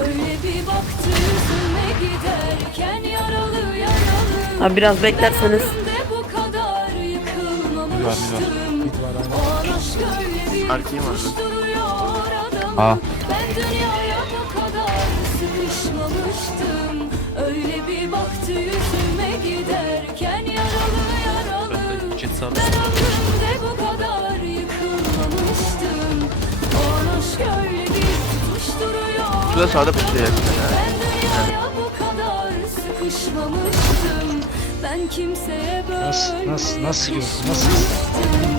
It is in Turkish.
Öyle bir baktı yüzüme giderken yaralı yaralı. Abi biraz beklerseniz. Öyle bir tutuşturuyor adamı. Aa. Ben dünyaya bu kadar sıkışmamıştım. Öyle bir baktı yüzüme giderken yaralı yaralı. Ben ömrümde Şurada sağda pusuyor ya. ben dünyaya bu kadar sıkışmamıştım Ben kimseye böyle Nasıl- nasıl- nasıl gördün? Nasıl?